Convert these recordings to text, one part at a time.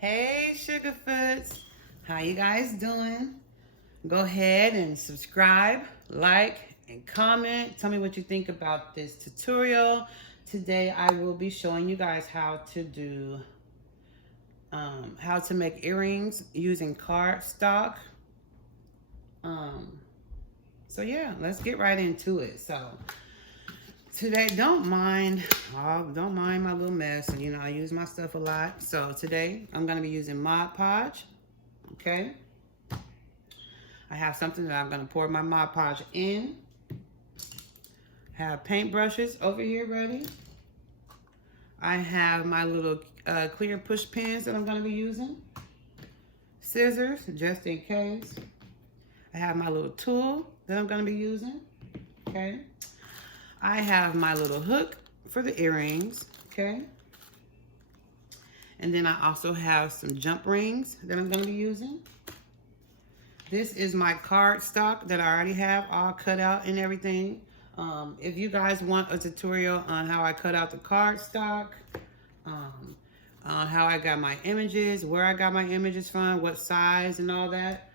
Hey Sugarfoots, how you guys doing? Go ahead and subscribe, like, and comment. Tell me what you think about this tutorial. Today I will be showing you guys how to do, how to make earrings using cardstock. So yeah, let's get right into it. So today, don't mind my little mess. And you know, I use my stuff a lot. So today I'm gonna be using Mod Podge. Okay. I have something that I'm gonna pour my Mod Podge in. Have paint brushes over here ready. I have my little clear push pins that I'm gonna be using. Scissors, just in case. I have my little tool that I'm gonna be using. Okay. I have my little hook for the earrings. Okay. And then I also have some jump rings that I'm gonna be using. This is my cardstock that I already have all cut out and everything. If you guys want a tutorial on how I cut out the cardstock, on how I got my images, where I got my images from, what size and all that,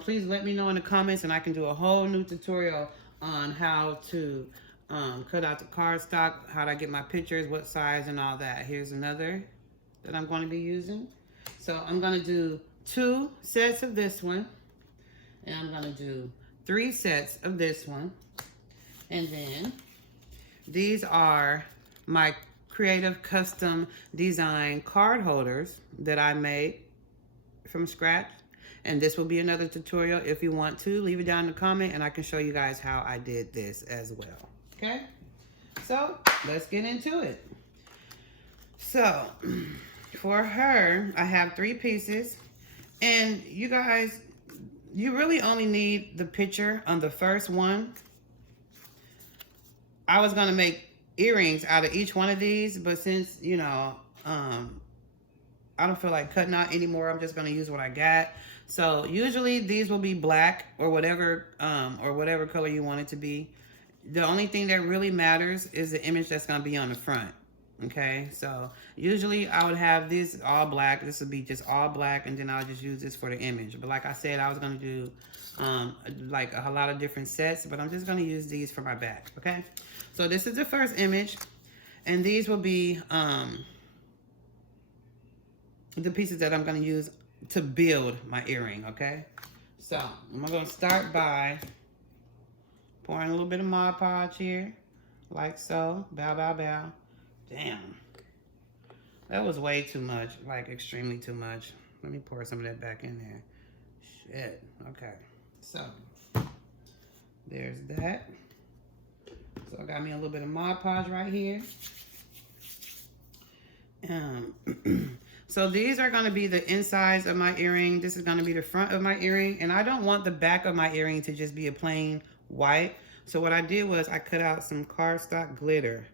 please let me know in the comments and I can do a whole new tutorial on how to cut out the cardstock, how to get my pictures, what size and all that. Here's another that I'm going to be using. So I'm going to do 2 sets of this one. And I'm gonna do 3 sets of this one. And then these are my creative custom design card holders that I made from scratch. And this will be another tutorial. If you want to, leave it down in the comment and I can show you guys how I did this as well. Okay? So let's get into it. So for her, I have 3 pieces. And you guys, you really only need the picture on the first one. I was gonna make earrings out of each one of these, but since, you know, I don't feel like cutting out anymore, I'm just gonna use what I got. So usually these will be black or whatever color you want it to be. The only thing that really matters is the image that's gonna be on the front. Okay, so usually I would have this all black. This would be just all black, and then I'll just use this for the image. But like I said, I was gonna do like a lot of different sets, but I'm just gonna use these for my back. Okay, so this is the first image, and these will be the pieces that I'm gonna use to build my earring. Okay, so I'm gonna start by pouring a little bit of Mod Podge here, like so. Bow, bow, bow. Damn, that was way too much, like extremely too much. Let me pour some of that back in there. Shit, okay. So, there's that. So I got me a little bit of Mod Podge right here. So these are gonna be the insides of my earring. This is gonna be the front of my earring. And I don't want the back of my earring to just be a plain white. So what I did was I cut out some cardstock glitter.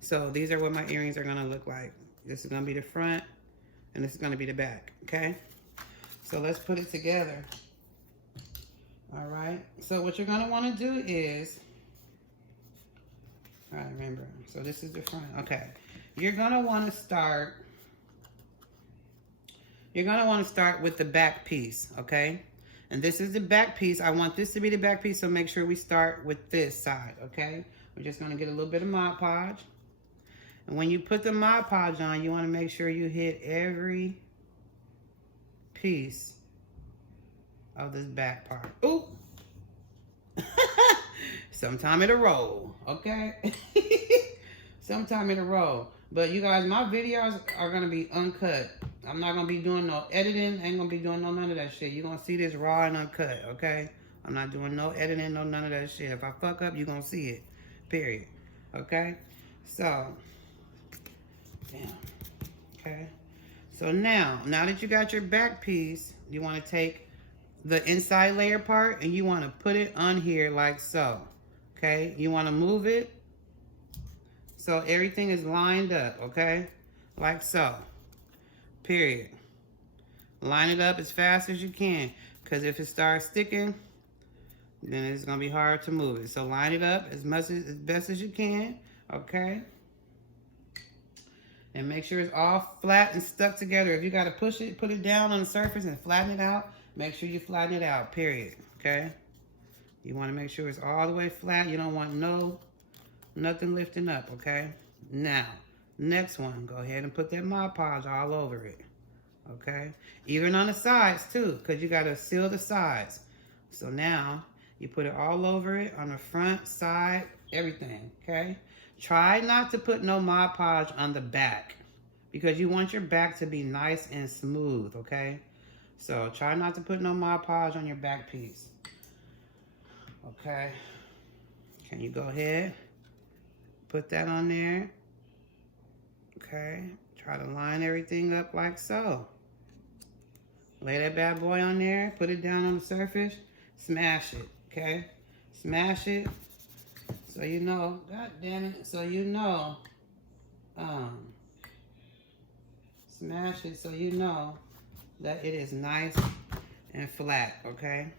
So these are what my earrings are gonna look like. This is gonna be the front and this is gonna be the back, okay? So let's put it together. All right, so what you're gonna wanna do is, all right, remember, so this is the front, okay. You're gonna wanna start with the back piece, okay? And this is the back piece. I want this to be the back piece, so make sure we start with this side, okay? We're just gonna get a little bit of Mod Podge. And when you put the Mod Podge on, you want to make sure you hit every piece of this back part. Ooh! Sometime it'll roll, okay? Sometime it'll roll. But you guys, my videos are going to be uncut. I'm not going to be doing no editing. Ain't going to be doing none of that shit. You're going to see this raw and uncut, okay? I'm not doing no editing, none of that shit. If I fuck up, you're going to see it. Period. Okay? So... Damn. Okay. So now that you got your back piece, you want to take the inside layer part and you want to put it on here like so. Okay. You want to move it so everything is lined up. Okay. Like so. Period. Line it up as fast as you can, because if it starts sticking, then it's going to be hard to move it. So line it up as best as you can. Okay. And make sure it's all flat and stuck together. If you got to push it, put it down on the surface and flatten it out, make sure you flatten it out, period. Okay? You want to make sure it's all the way flat. You don't want nothing lifting up, okay? Now, next one, go ahead and put that Mod Podge all over it, okay? Even on the sides, too, because you got to seal the sides. So now, you put it all over it, on the front, side, everything, okay? Try not to put no Mod Podge on the back because you want your back to be nice and smooth, okay? So try not to put no Mod Podge on your back piece, okay? Can you go ahead, put that on there, okay? Try to line everything up like so. Lay that bad boy on there, put it down on the surface, smash it, okay? Smash it. So you know, god damn it, so you know, smash it so you know that it is nice and flat, okay?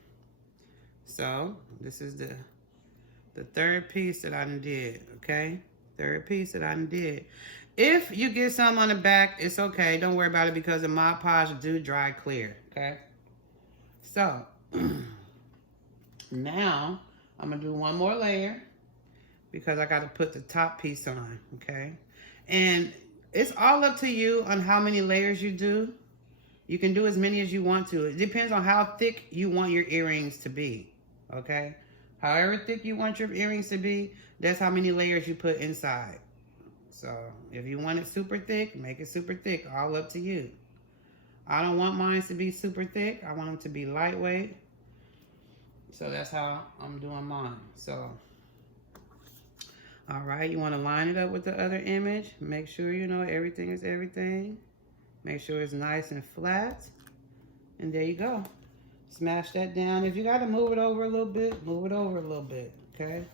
So, this is the third piece that I done did, okay? Third piece that I done did. If you get some on the back, it's okay. Don't worry about it because the Mod Podge do dry clear, okay? So, now, I'm going to do one more layer because I got to put the top piece on, okay? And it's all up to you on how many layers you do. You can do as many as you want to. It depends on how thick you want your earrings to be, okay? However thick you want your earrings to be, that's how many layers you put inside. So if you want it super thick, make it super thick. All up to you. I don't want mine to be super thick. I want them to be lightweight. So that's how I'm doing mine. So, all right, you want to line it up with the other image. Make sure you know everything is everything. Make sure it's nice and flat. And there you go. Smash that down. If you got to move it over a little bit, move it over a little bit, okay?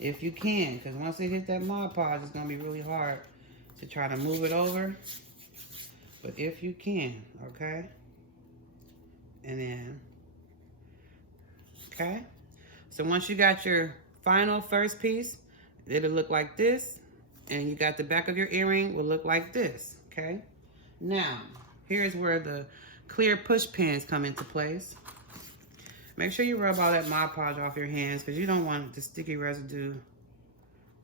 If you can, because once it hit that Mod Podge, it's going to be really hard to try to move it over. But if you can, okay? And then, okay? So once you got your final first piece, it'll look like this. And you got the back of your earring will look like this, okay? Now, here's where the clear push pins come into place. Make sure you rub all that Mod Podge off your hands because you don't want the sticky residue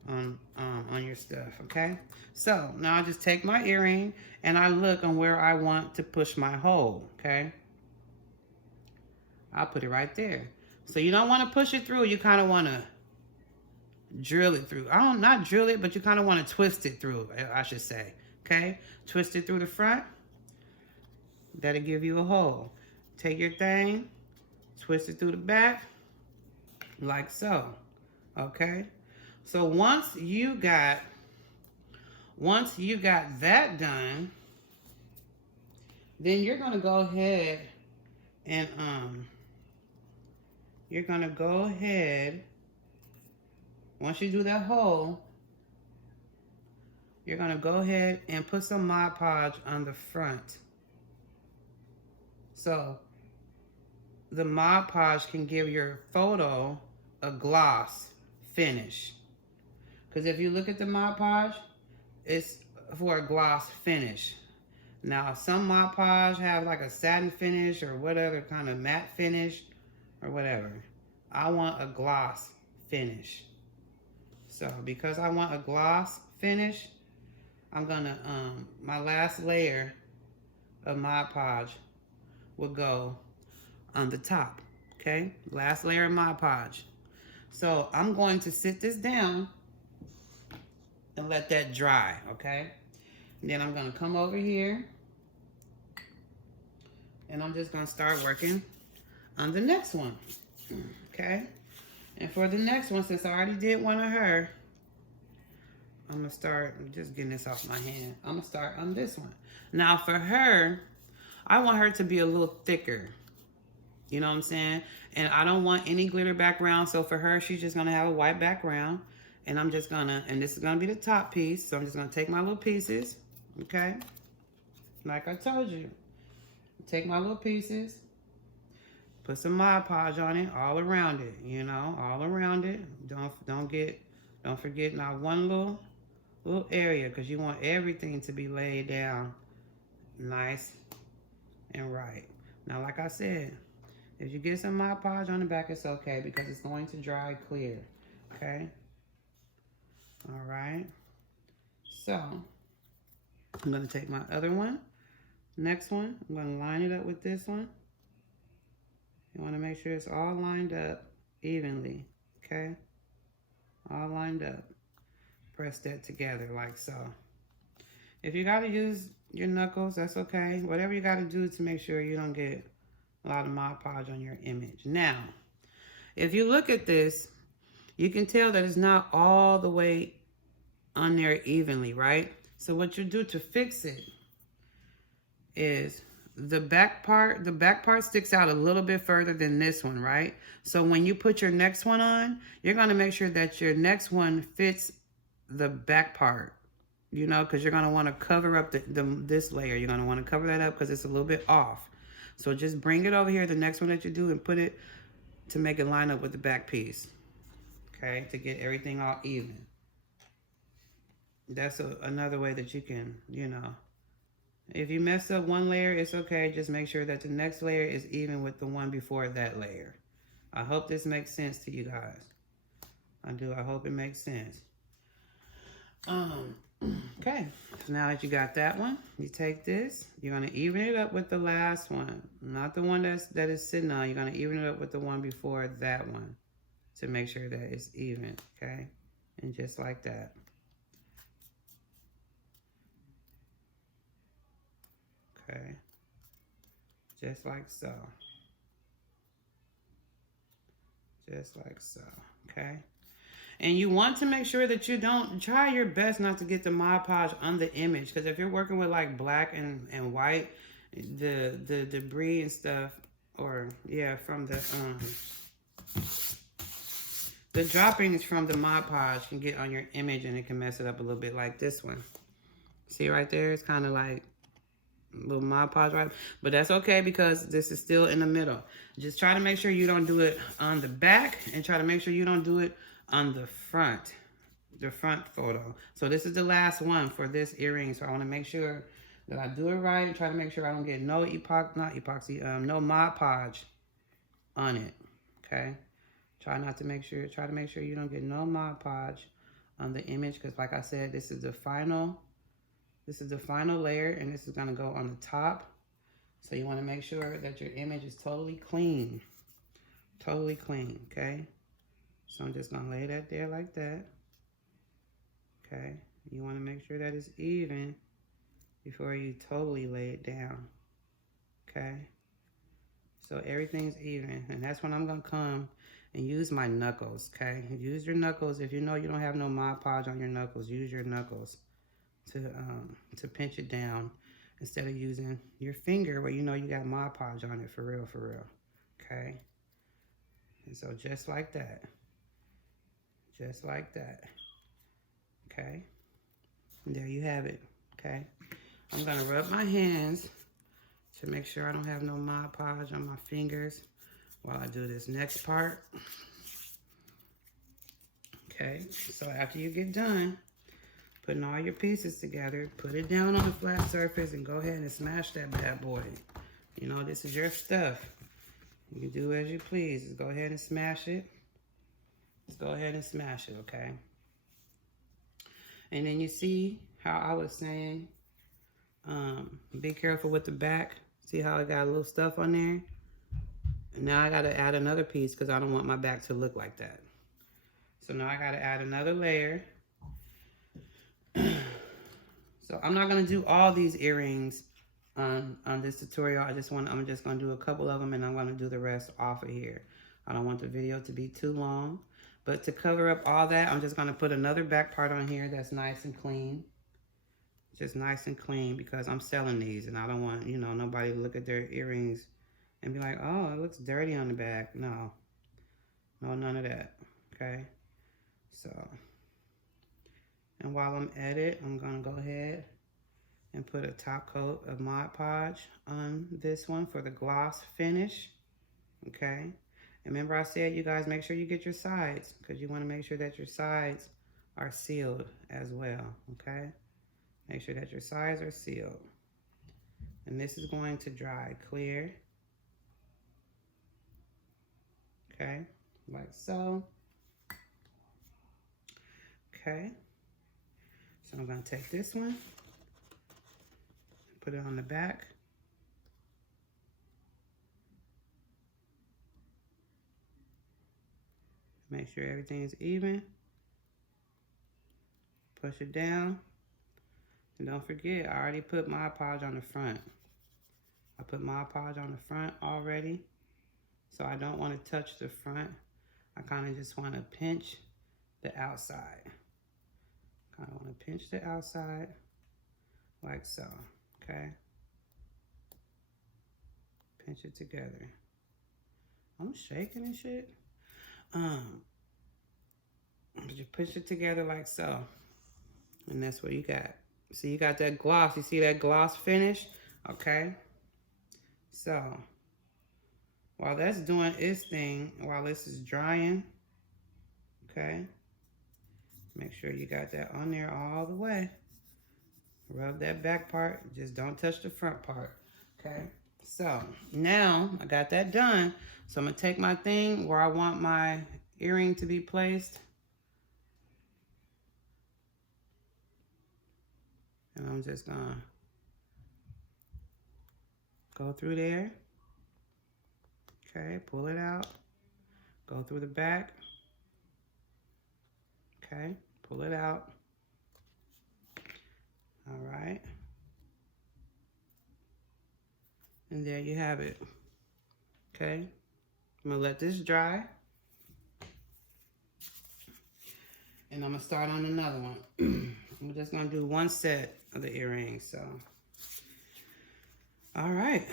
on your stuff, okay? So, now I just take my earring and I look on where I want to push my hole, okay? I'll put it right there. So you don't want to push it through. You kind of want to drill it through. Not drill it, but you kind of want to twist it through, I should say, okay? Twist it through the front. That'll give you a hole. Take your thing, twist it through the back, like so, okay? So once you got that done, then you're gonna go ahead and once you do that hole, you're gonna go ahead and put some Mod Podge on the front. So the Mod Podge can give your photo a gloss finish. Because if you look at the Mod Podge, it's for a gloss finish. Now, some Mod Podge have like a satin finish or whatever kind of matte finish or whatever. I want a gloss finish. So because I want a gloss finish, I'm gonna, my last layer of Mod Podge will go on the top, okay? Last layer of Mod Podge. So I'm going to sit this down and let that dry, okay? And then I'm gonna come over here and I'm just gonna start working on the next one, okay? And for the next one, since I already did one of her, I'm gonna start, I'm just getting this off my hand. I'm gonna start on this one. Now for her, I want her to be a little thicker. You know what I'm saying? And I don't want any glitter background. So for her, she's just gonna have a white background. And I'm just gonna, and this is gonna be the top piece. So I'm just gonna take my little pieces, okay? Like I told you. Take my little pieces, put some Mod Podge on it, all around it, you know, all around it. Don't forget not one little little area, because you want everything to be laid down nice and right. Now, like I said, if you get some Mod Podge on the back, it's okay because it's going to dry clear. Okay? All right. So, I'm going to take my other one. Next one, I'm going to line it up with this one. You want to make sure it's all lined up evenly. Okay? All lined up. Press that together like so. If you got to use your knuckles, that's okay. Whatever you got to do to make sure you don't get a lot of Mod Podge on your image. Now, if you look at this, you can tell that it's not all the way on there evenly, right? So what you do to fix it is the back part sticks out a little bit further than this one, right? So when you put your next one on, you're going to make sure that your next one fits the back part, you know, because you're going to want to cover up this layer. You're going to want to cover that up because it's a little bit off. So just bring it over here, the next one that you do, and put it to make it line up with the back piece, okay, to get everything all even. That's another way that you can, you know, if you mess up one layer, it's okay. Just make sure that the next layer is even with the one before that layer. I hope this makes sense to you guys. I do. I hope it makes sense. Okay. So now that you got that one, you take this. You're going to even it up with the last one. Not the one that is sitting on. You're going to even it up with the one before that one to make sure that it's even. Okay. And just like that. Okay, just like so. Just like so, okay? And you want to make sure that you don't, try your best not to get the Mod Podge on the image, because if you're working with like black and white, the debris and stuff, or yeah, from the droppings from the Mod Podge can get on your image and it can mess it up a little bit, like this one. See right there? It's kind of like little Mod Podge, right? But that's okay because this is still in the middle. Just try to make sure you don't do it on the back, and try to make sure you don't do it on the front photo. So this is the last one for this earring. So I want to make sure that I do it right and try to make sure I don't get no no Mod Podge on it. Okay? Try to make sure you don't get no Mod Podge on the image, because like I said, this is the final layer, and this is going to go on the top. So you want to make sure that your image is totally clean. Totally clean, okay? So I'm just going to lay that there like that. Okay? You want to make sure that it's even before you totally lay it down. Okay? So everything's even. And that's when I'm going to come and use my knuckles, okay? Use your knuckles. If you know you don't have no Mod Podge on your knuckles, use your knuckles to pinch it down instead of using your finger where you know you got Mod Podge on it, for real, okay? And so just like that, okay? And there you have it, okay? I'm gonna rub my hands to make sure I don't have no Mod Podge on my fingers while I do this next part. Okay, so after you get done putting all your pieces together, put it down on a flat surface and go ahead and smash that bad boy. You know, this is your stuff. You can do as you please. Just go ahead and smash it. Just go ahead and smash it, okay? And then you see how I was saying, be careful with the back. See how I got a little stuff on there? And now I gotta add another piece because I don't want my back to look like that. So now I gotta add another layer. So I'm not gonna do all these earrings on this tutorial. I'm just gonna do a couple of them, and I'm gonna do the rest off of here. I don't want the video to be too long, but to cover up all that, I'm just gonna put another back part on here that's nice and clean. Just nice and clean, because I'm selling these and I don't want, you know, nobody to look at their earrings and be like, oh, it looks dirty on the back. No, none of that, okay? So, and while I'm at it, I'm gonna go ahead and put a top coat of Mod Podge on this one for the gloss finish, okay? And remember I said, you guys, make sure you get your sides, because you want to make sure that your sides are sealed as well, okay? Make sure that your sides are sealed. And this is going to dry clear, okay? Like so. Okay. So I'm gonna take this one, put it on the back. Make sure everything is even. Push it down. And don't forget, I already put Mod Podge on the front. I put Mod Podge on the front already. So I don't want to touch the front. I kind of just want to pinch the outside. Kind of want to pinch the outside like so, okay? Pinch it together. I'm shaking and shit. You push it together like so. And that's what you got. So you got that gloss. You see that gloss finish? Okay. So while that's doing its thing, while this is drying, okay, make sure you got that on there all the way. Rub that back part. Just don't touch the front part. Okay. So now I got that done. So I'm going to take my thing where I want my earring to be placed. And I'm just going to go through there. Okay, pull it out. Go through the back. Okay, pull it out. All right. And there you have it. Okay, I'm gonna let this dry. And I'm gonna start on another one. I'm just gonna do one set of the earrings, so. All right,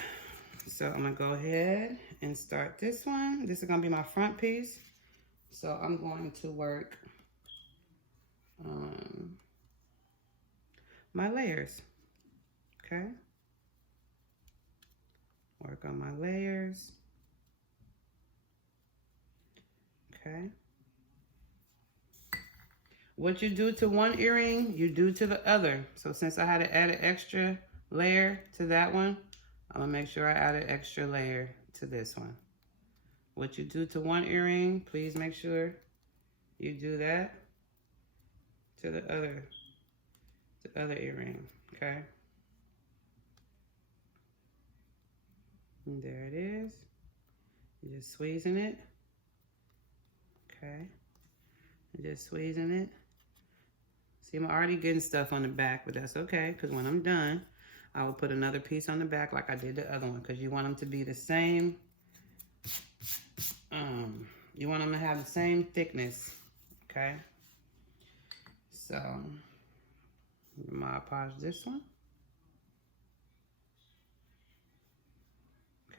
so I'm gonna go ahead and start this one. This is gonna be my front piece. So I'm going to work my layers, okay? Work on my layers, okay? What you do to one earring, you do to the other. So since I had to add an extra layer to that one, I'm gonna make sure I add an extra layer to this one. What you do to one earring, please make sure you do that to the other earring, okay? And there it is. You're just squeezing it, okay? You're just squeezing it. See, I'm already getting stuff on the back, but that's okay, because when I'm done, I will put another piece on the back like I did the other one, because you want them to be the same. You want them to have the same thickness, okay? So, Mod Podge this one.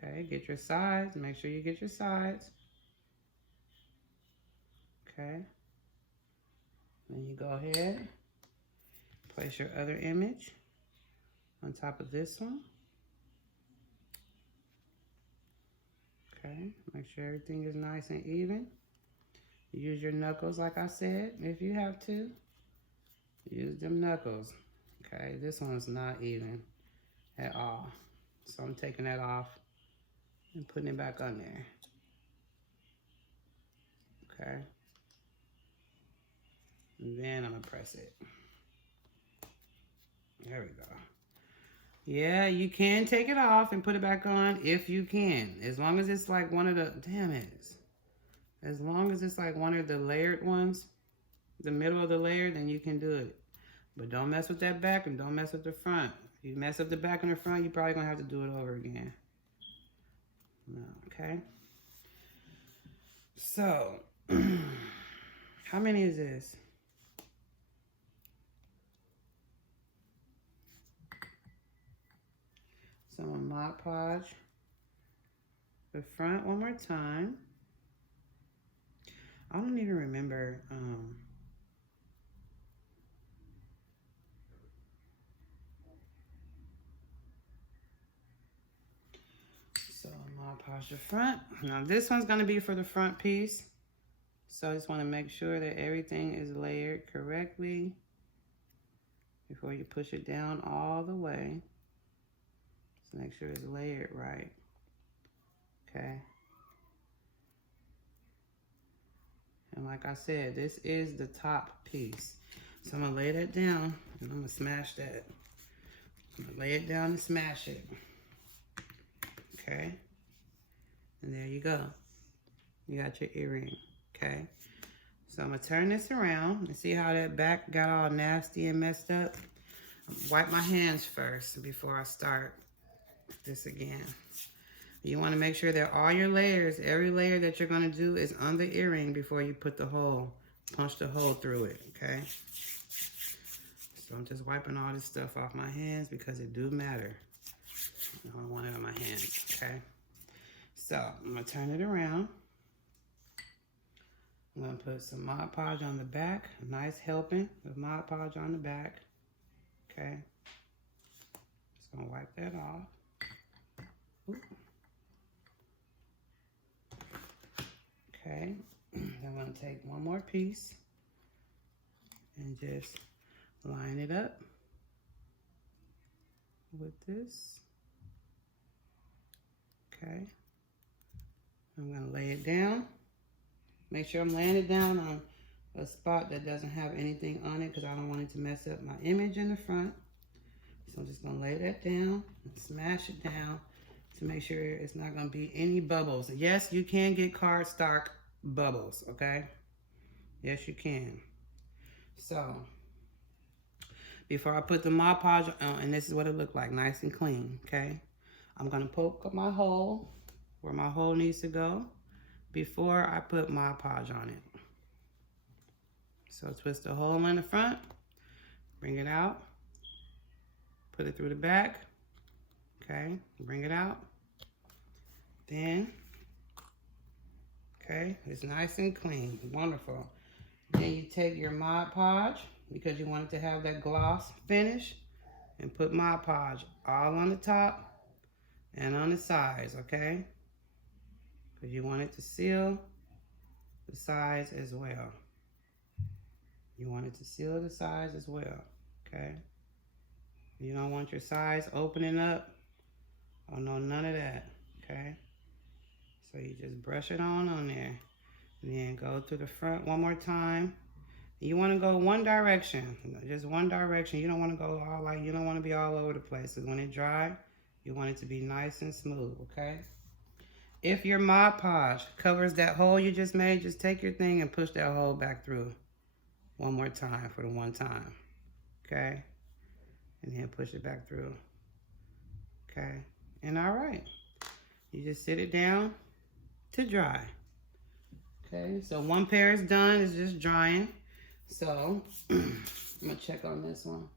Okay, get your sides. Make sure you get your sides. Okay. Then you go ahead, place your other image on top of this one. Okay, make sure everything is nice and even. Use your knuckles like I said, if you have to. Use them knuckles. Okay, this one's not even at all. So I'm taking that off and putting it back on there. Okay. And then I'm gonna press it. There we go. Yeah, you can take it off and put it back on if you can. As long as it's like one of the, damn it. As long as it's like one of the layered ones, the middle of the layer, then you can do it. But don't mess with that back and don't mess with the front. If you mess up the back and the front, you're probably gonna have to do it over again. Okay. So, how many is this? So I'm gonna Mod Podge the front one more time. I don't even remember. So Mod Podge the front. Now this one's gonna be for the front piece. So I just want to make sure that everything is layered correctly before you push it down all the way. Just make sure it's layered right. Okay. And like I said, this is the top piece. So I'm gonna lay that down and I'm gonna smash that. I'm gonna lay it down and smash it. Okay. And there you go. You got your earring. Okay. So I'm gonna turn this around and see how that back got all nasty and messed up. Wipe my hands first before I start this again. You want to make sure that all your layers, every layer that you're going to do is on the earring before you put the hole, punch the hole through it, okay? So I'm just wiping all this stuff off my hands because it do matter. I don't want it on my hands, okay? So I'm going to turn it around. I'm going to put some Mod Podge on the back, a nice helping of Mod Podge on the back, okay? Just going to wipe that off. Ooh. Okay, I'm going to take one more piece and just line it up with this. Okay, I'm going to lay it down. Make sure I'm laying it down on a spot that doesn't have anything on it because I don't want it to mess up my image in the front. So I'm just going to lay that down and smash it down to make sure it's not going to be any bubbles. Yes, you can get cardstock bubbles, okay? Yes, you can. So, before I put the Mod Podge on, and this is what it looked like, nice and clean, okay? I'm going to poke up my hole where my hole needs to go before I put Mod Podge on it. So, twist the hole in the front, bring it out, put it through the back, okay? Bring it out. Then, okay, it's nice and clean, wonderful. Then you take your Mod Podge, because you want it to have that gloss finish, and put Mod Podge all on the top and on the sides, okay? Because you want it to seal the sides as well. You want it to seal the sides as well, okay? You don't want your sides opening up. Oh no, none of that, okay? So you just brush it on there. And then go through the front one more time. You want to go one direction, just one direction. You don't want to go all like, you don't want to be all over the place. Because when it dry, you want it to be nice and smooth, okay? If your Mod Podge covers that hole you just made, just take your thing and push that hole back through one more time for the one time, okay? And then push it back through, okay? And all right, you just sit it down to dry. Okay, so one pair is done, it's just drying. So, I'm gonna check on this one.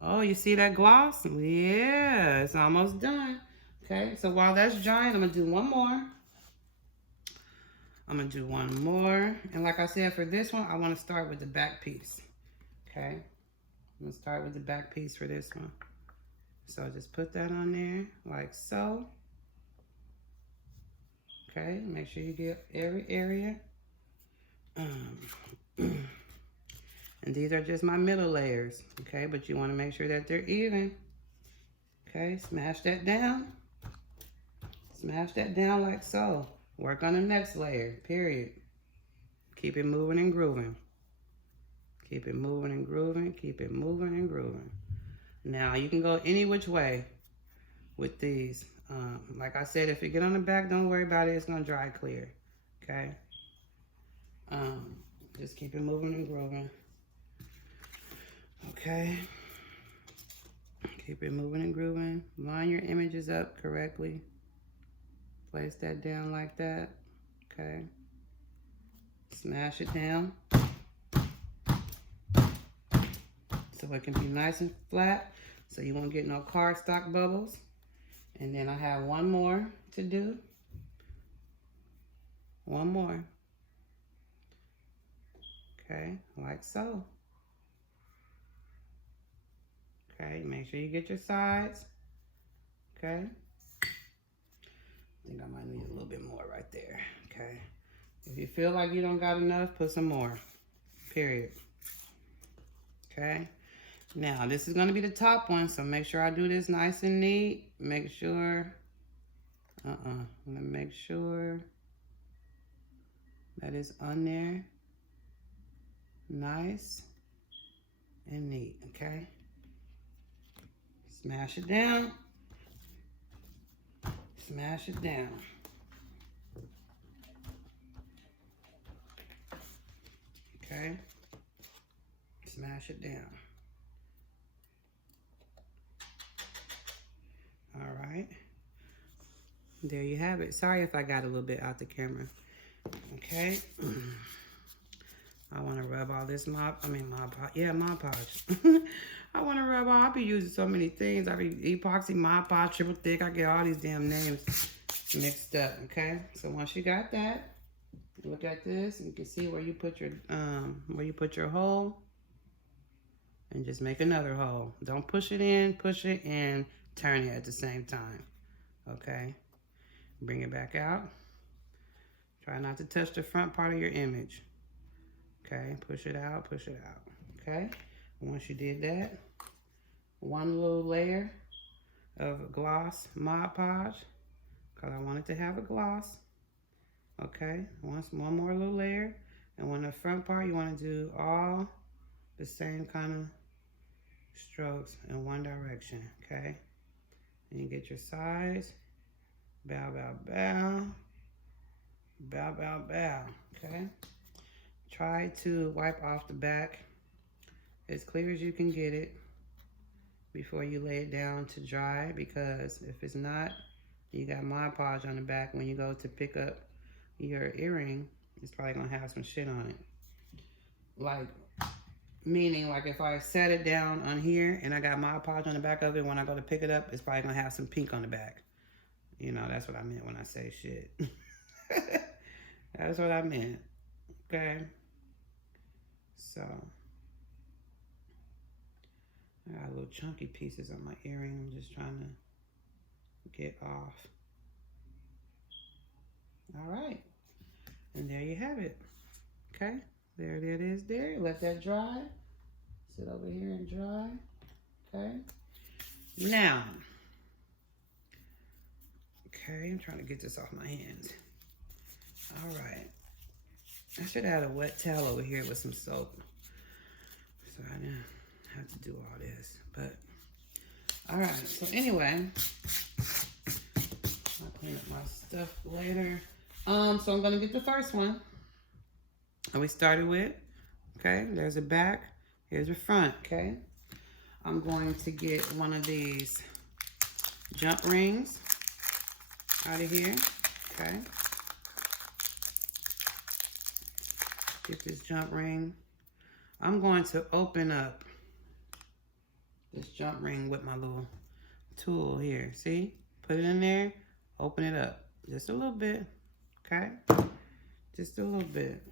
Oh, you see that gloss? Yeah, it's almost done. Okay, so while that's drying, I'm gonna do one more. I'm gonna do one more. And like I said, for this one, I wanna start with the back piece. Okay, I'm gonna start with the back piece for this one. So just put that on there, like so. Okay, make sure you get every area. And these are just my middle layers, okay? But you want to make sure that they're even. Okay, smash that down. Smash that down like so. Work on the next layer, period. Keep it moving and grooving. Keep it moving and grooving. Keep it moving and grooving. Now, you can go any which way with these. Like I said, if you get on the back, don't worry about it. It's going to dry clear, okay? Just keep it moving and grooving. Okay. Keep it moving and grooving. Line your images up correctly. Place that down like that, okay? Smash it down so it can be nice and flat so you won't get no cardstock bubbles. And then I have one more to do. One more. Okay, like so. Okay, make sure you get your sides. Okay. I think I might need a little bit more right there. Okay. If you feel like you don't got enough, put some more. Period. Okay. Now, this is going to be the top one, so make sure I do this nice and neat. Make sure, I'm going to make sure that it's on there. Nice and neat, okay? Smash it down. Smash it down. Okay? Smash it down. All right. There you have it. Sorry if I got a little bit out the camera. Okay. I want to rub all this Mod Podge. I want to rub all. I be using so many things. I be epoxy, Mod Podge, triple thick. I get all these damn names mixed up. Okay. So once you got that, look at this, and you can see where you put your hole, and just make another hole. Don't push it in, push it and turn it at the same time. Okay. Bring it back out. Try not to touch the front part of your image. Okay, push it out, okay? Once you did that, one little layer of gloss Mod Podge, because I wanted to have a gloss. Okay, one more little layer. And on the front part, you want to do all the same kind of strokes in one direction, okay? And you get your sides, bow, bow, bow, bow, bow, bow, okay? Try to wipe off the back as clear as you can get it before you lay it down to dry, because if it's not, you got Mod Podge on the back. When you go to pick up your earring, it's probably gonna have some shit on it. Like, meaning like if I set it down on here and I got Mod Podge on the back of it, when I go to pick it up, it's probably gonna have some pink on the back. You know, that's what I meant when I say shit. That's what I meant, okay? So, I got little chunky pieces on my earring. I'm just trying to get off. All right. And there you have it. Okay. There it is there. Let that dry. Sit over here and dry. Okay. Now. Okay. I'm trying to get this off my hands. All right. I should have had a wet towel over here with some soap, so I didn't have to do all this. But all right. So anyway, I'll clean up my stuff later. So I'm gonna get the first one. And we started with. Okay. There's the back. Here's the front. Okay. I'm going to get one of these jump rings out of here. Okay. Get this jump ring. I'm going to open up this jump ring with my little tool here. See? Put it in there. Open it up. Just a little bit. Okay? Just a little bit.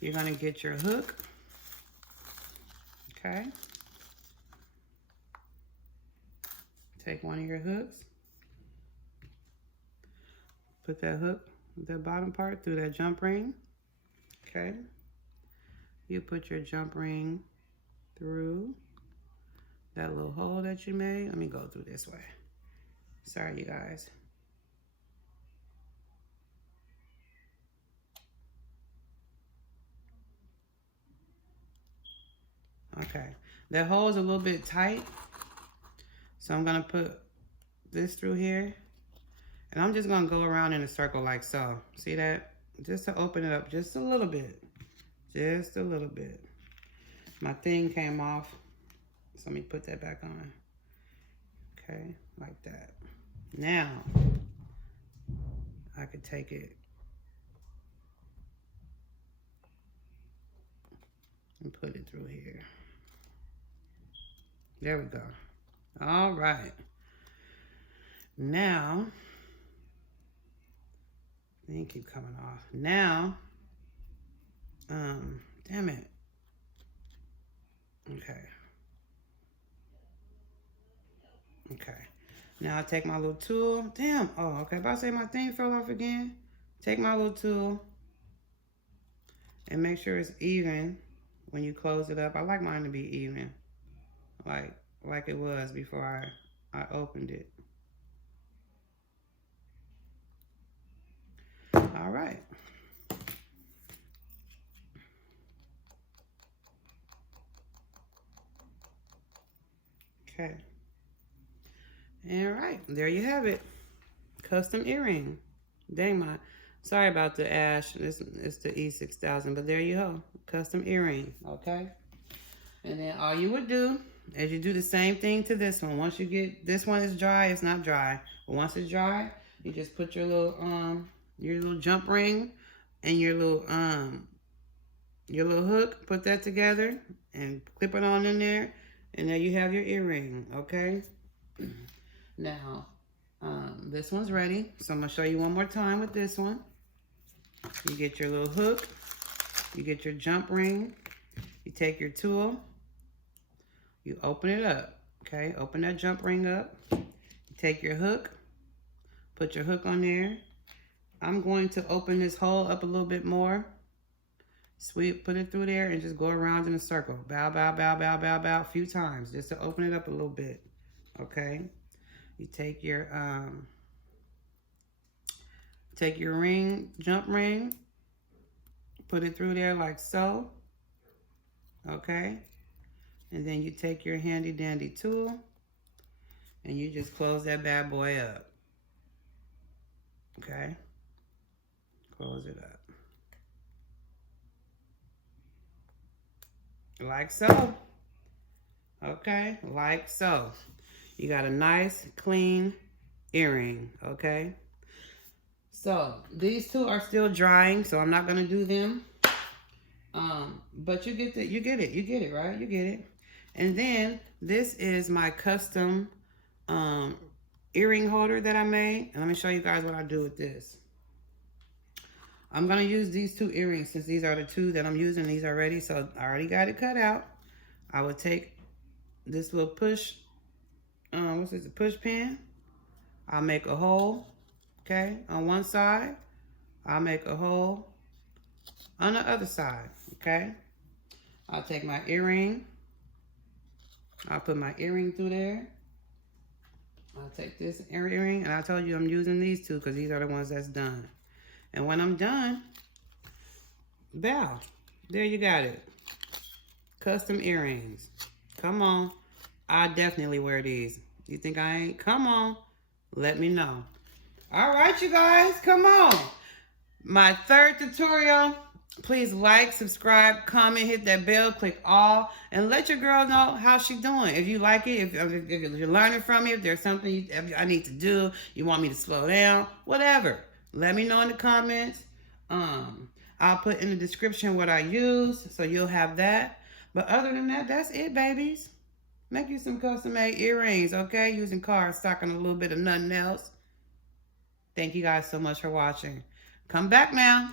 You're going to get your hook. Okay? Take one of your hooks. Put that hook, that bottom part, through that jump ring. Okay? You put your jump ring through that little hole that you made. Let me go through this way. Sorry, you guys. Okay. That hole is a little bit tight. So I'm going to put this through here. And I'm just going to go around in a circle like so. See that? Just to open it up just a little bit. Just a little bit. My thing came off. So let me put that back on. Okay, like that. Now, I could take it and put it through here. There we go. All right. Now, thing keep coming off. Now, damn it. Okay. Okay. Now I take my little tool. Damn. Oh, okay. If I say my thing fell off again, take my little tool. And make sure it's even when you close it up. I like mine to be even, like it was before I opened it. All right. Okay. All right, there you have it. Custom earring. Dang my, sorry about the ash. This is the E6000, but there you go. Custom earring, okay? And then all you would do is you do the same thing to this one. Once you get, this one is dry, it's not dry. But once it's dry, you just put your little jump ring and your little hook, put that together and clip it on in there. And there you have your earring, okay? Now, this one's ready. So I'm gonna show you one more time with this one. You get your little hook, you get your jump ring, you take your tool, you open it up, okay? Open that jump ring up. You take your hook, put your hook on there. I'm going to open this hole up a little bit more. Sweep, put it through there and just go around in a circle. Bow, bow, bow, bow, bow, bow a few times just to open it up a little bit, okay? You take your ring, jump ring, put it through there like so, okay? And then you take your handy dandy tool and you just close that bad boy up, okay? Close it up. Like so, okay? Like so. You got a nice, clean earring, okay? So, these two are still drying, so I'm not going to do them. But you get it, right? You get it. And then, this is my custom earring holder that I made. And let me show you guys what I do with this. I'm going to use these two earrings since these are the two that I'm using. These are ready, so I already got it cut out. I would take this little push, what's this, a push pin. I'll make a hole, okay, on one side. I'll make a hole on the other side, okay. I'll take my earring. I'll put my earring through there. I'll take this earring, and I told you I'm using these two because these are the ones that's done. And when I'm done, bow. There you got it. Custom earrings. Come on. I definitely wear these. You think I ain't? Come on. Let me know. All right, you guys. Come on. My third tutorial. Please like, subscribe, comment, hit that bell, click all, and let your girl know how she's doing. If you like it, if you're learning from it, if there's something I need to do, you want me to slow down, whatever. Let me know in the comments. I'll put in the description what I use, so you'll have that. But other than that, that's it, babies. Make you some custom-made earrings, okay? Using cardstock and a little bit of nothing else. Thank you guys so much for watching. Come back now.